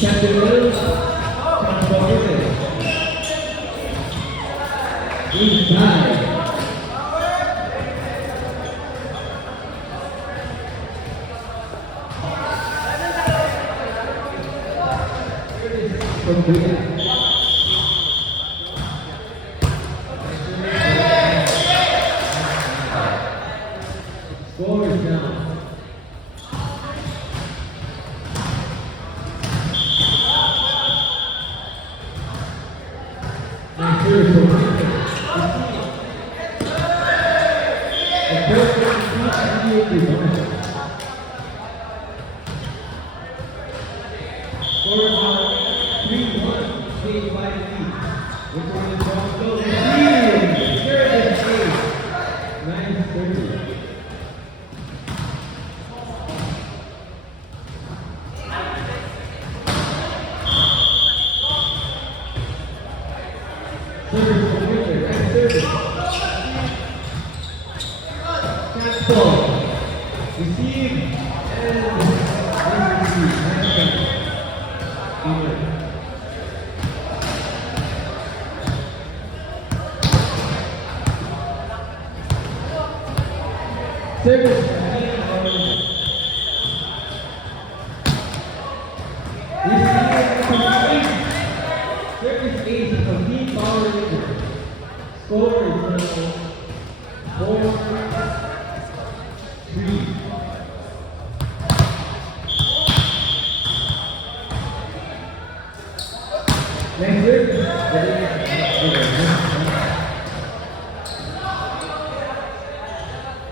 Captain Mills, Transformers. Inside. Completed. Score is now.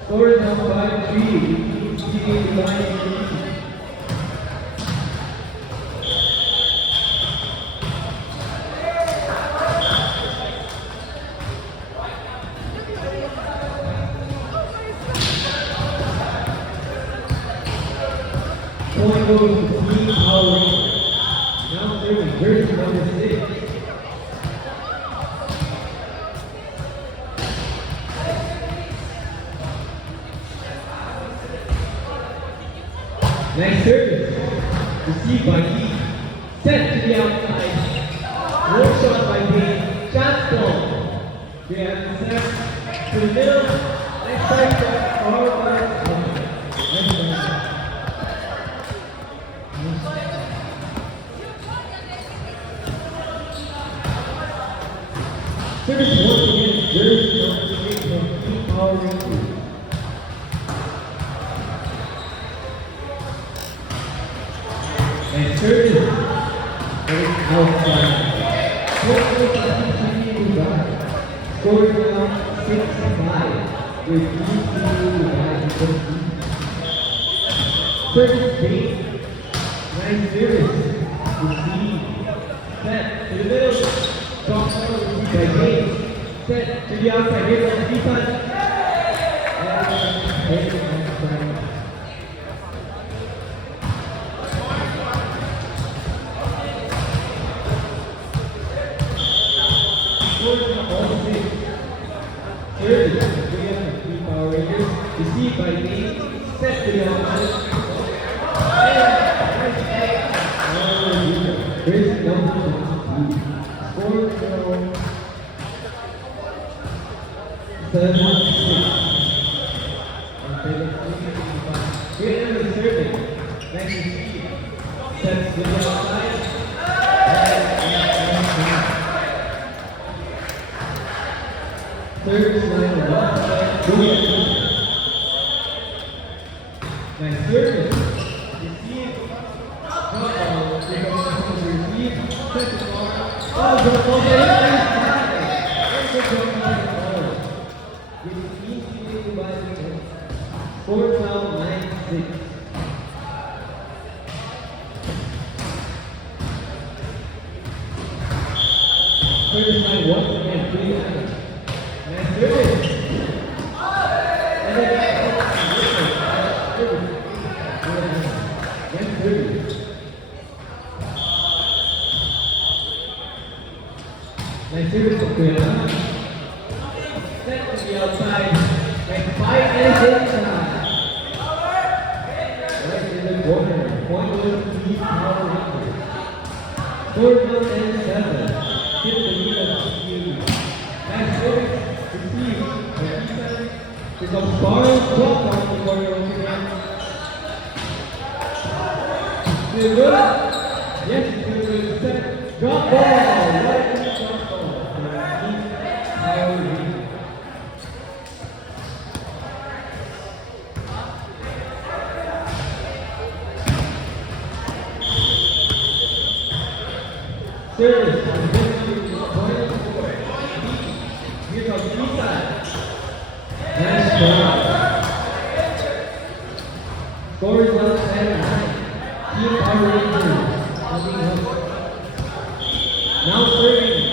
Score is now 5-3. Point goes to Team Power Rangers. Now serving jersey number 6. Nice service. Received by Yi. Set to the outside. One shot by Payne. Shot ball. We have set to the middle. Next side shot. Power by service once again, jersey number 6 from Team Power Rangers. And service is outside. Score now 6-5 with service base. Nice service. Receive. Set to the middle. Drop forward received by Gates. Set to the outside. Here comes defense. And Team Power Rangers, received by Gates, set to the outside. Here's number 22. Score now 7-6. Great under serving. Nice receive. Sets to the outside. Service line 1. Nice service. Receive. Drop ball. Receive. Set the ball. Oh, drop ball. Score now 9-6. Service line once again 3 items. Nice service. And then nice service. Nice service from Kuya. Set to the outside. Like 5 minutes inside. Right in the corner. Point goes to Team Power Rangers. Score now 10-7. Tip the lead of TCU. Nice service received by Ethan. Here comes Barnes, drop off the corner once again. Still good. Yes, it's still good. Set. Drop ball. Right in the drop ball. Power lead. Service. Here comes Ethan. Nice try. Score is now 10-9. Team Power Rangers. Now serving.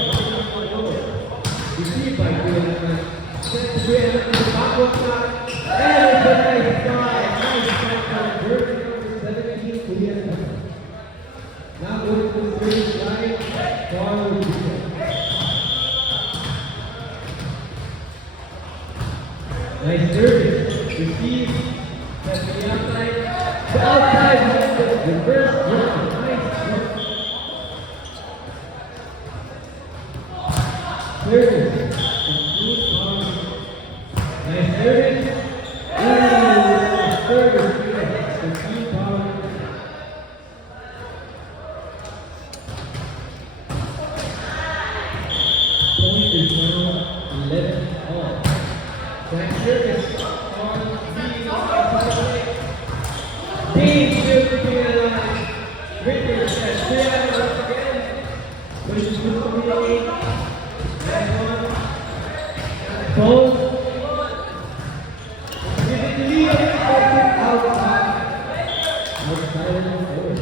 Received by Graham. Sent to Graham in the backward shot. And it's a nice try. Nice try from jersey number 17, Graham. Now going to the service line. Power Rangers. Nice service. Received. That's the outside. The outside. The reverse run. Nice run. Service. Nice service. Ooh, service. The power. Point is now 11 all. Nice service. Dean still keeping it alive. Richard says, clear out once again. Pushes to the community. Nice one. Both. Give it to Leo. Outside. Outside of the board.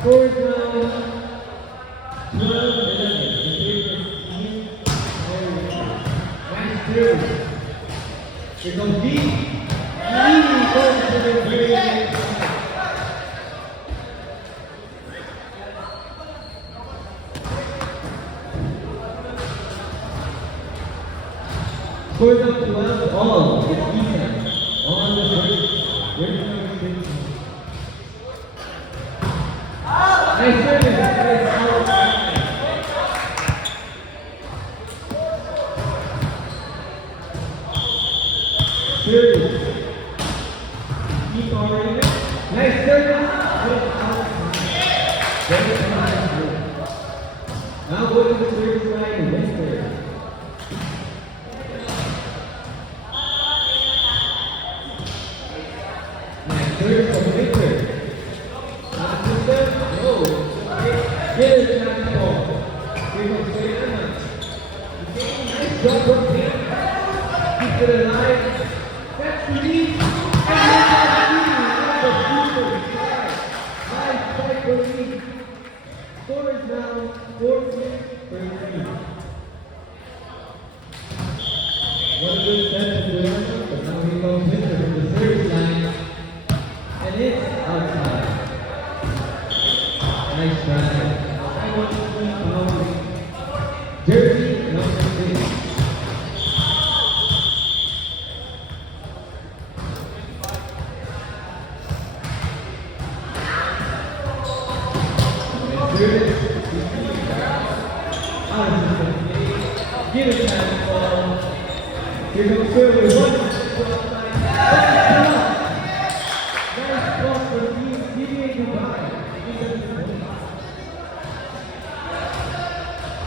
Score is now 12-11. Nice service. Here comes Dean. Goes to the green. Scores up 12 all with Ethan on the break. Nice service. Service. Keep on it. Nice service. Now go to the service line and Winter. Nice service from Winter. Not to them. No. Here's the last ball. Here comes Fernanda. Nice job from him. Keep it alive. That's the lead. Score is now 14-13. What a good set to do, but now he comes Winter from the service line, and it's outside. Nice try. Jersey number 6. Give it time for here comes Curly. One. Nice ball for Team CBA Dubai.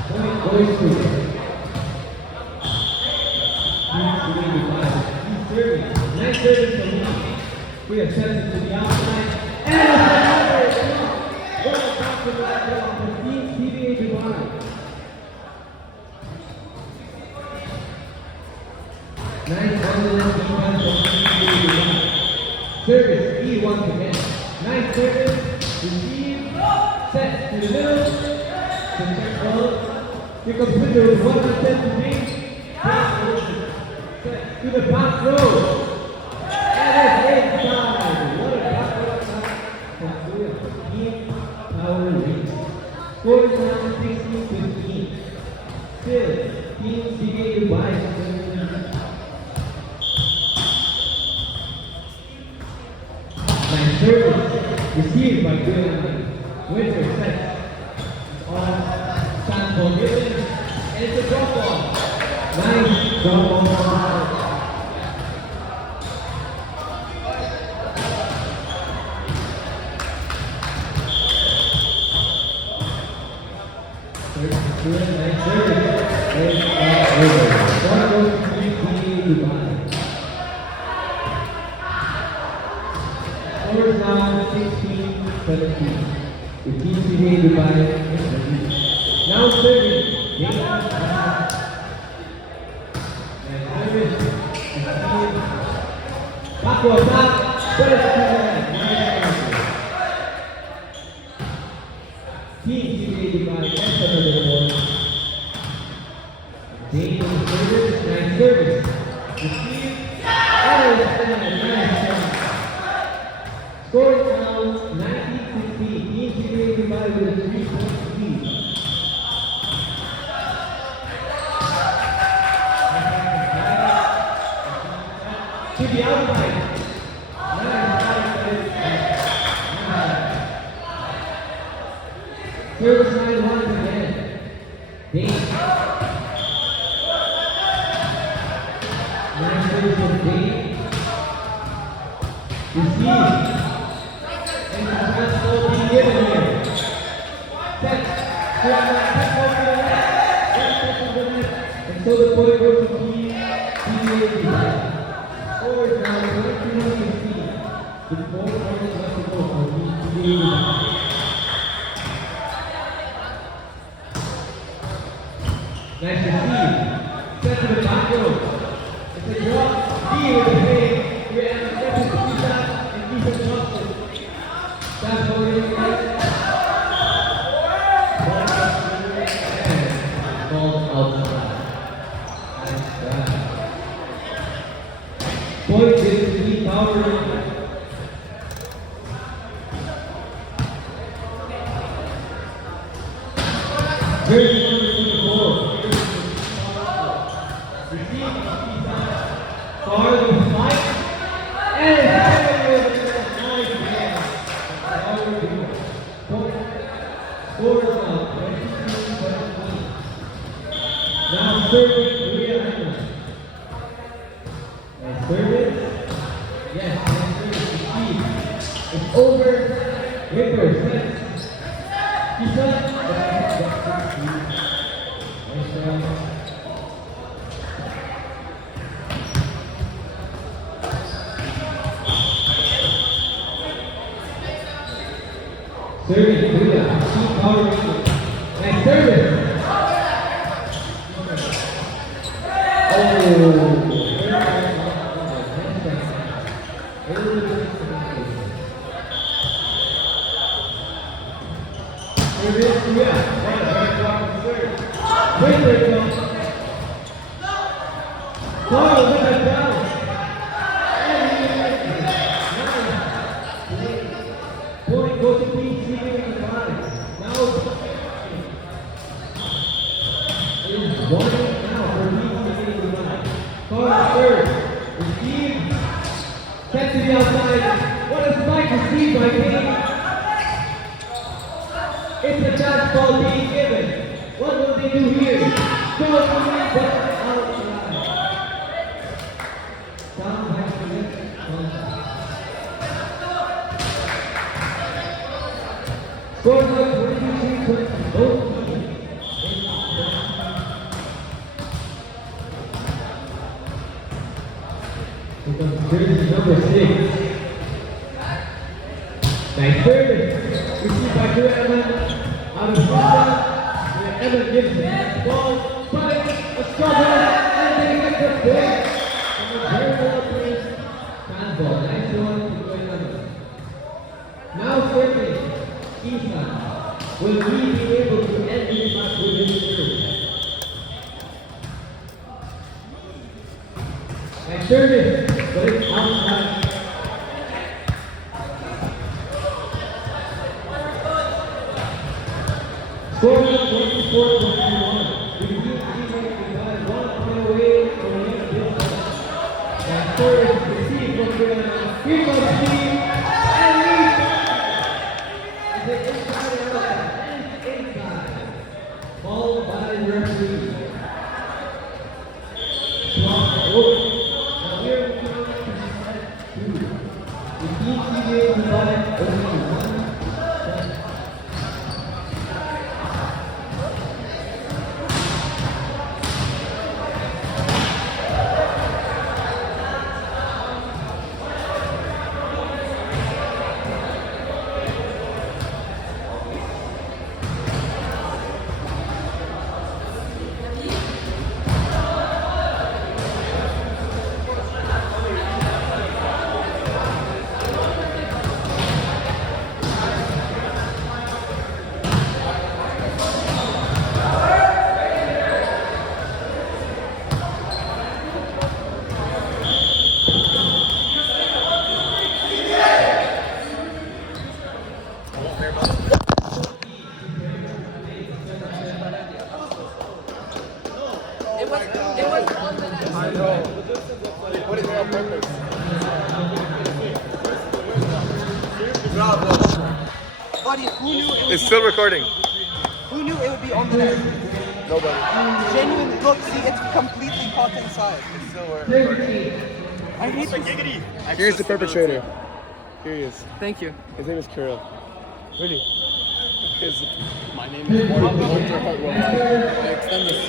Point goes to Team CBA Dubai. He's serving. Nice service from him. We have sent it to the outside. And it's another. What a pass to the ball for Team CBA Dubai. Nice on-the-left defense from CBA. Service, E once again. Nice service, receive, set to the middle, to check ball. Here comes Winter with 1 set to make. Set to the pass row. And it's inside. What a backward attack from Team Power Rangers. Score is now 16-15. Still, Team CBA Dubai. Service received by Graham. Winter set. On chance ball given. And it's a drop ball. Nice drop ball. Good, nice service. And over. One goes to Dubai. Score is now 16-17. The team today Dubai is ready. Now serving. Nice service. Backward back. Team today Dubai is another one. Dane with the service, nice service. Receive. Oh, nice service. Score is now 19-16. Team today Dubai with a 3-point lead. To the outside. Service line once again. Dane. Nice service from Dane. Receive. And the chance ball being given here. Set. And so the point goes to PGA. Score is now 21-16. With 4 points left to go for PGA. Nice receive. Set to the back row. It's a drop. D with the fade. We're at the second to that and keep it trusted. That's what we're doing right. Ball outside. Nice drive. Point is to Lee Power. Jersey number 24. Far the fight and nice man. Score is now 22-17. Now serving Korea Island. Nice service. Yes, nice service. Receive. It's over. Ripper sets. He's up. Nice job. Serving, Korea, Team Power Rangers. Nice service. Service, Korea. Winter comes. Carl with a down. Point goes to Team CJ. Now it's 1 now for Team CJ. Carl third. Receive. Set to the outside. What a spike received by King. It's a chance ball being given. What will they do here? Go to the outside. Down by the Score number 22-20. Both teams. Here comes jersey number 6. Nice service. Received by Joe out of front. Evan gives the ball, but a struggle, and they get the big. And a very well played handball. Nice one to Joe Evan. Now serving. Isan, will we be able to end this match with his serve? Nice service, but it's outside. Score 24-21. We need to 1 point away from the end of this match. And third, received from Granada. Here's our team, and the inside Erica is inside. Followed by referee. Now here we go to set 2. The team CJ provided only 1 set. Buddy, who knew it would It's still recording. Who knew it would be on the net? Nobody. Genuinely, look, see, it's completely caught inside. It's still recording. I hate this. Here's the perpetrator. Here he is. Thank you. His name is Kirill. Really? My name is Walter Hartwell. I extend this.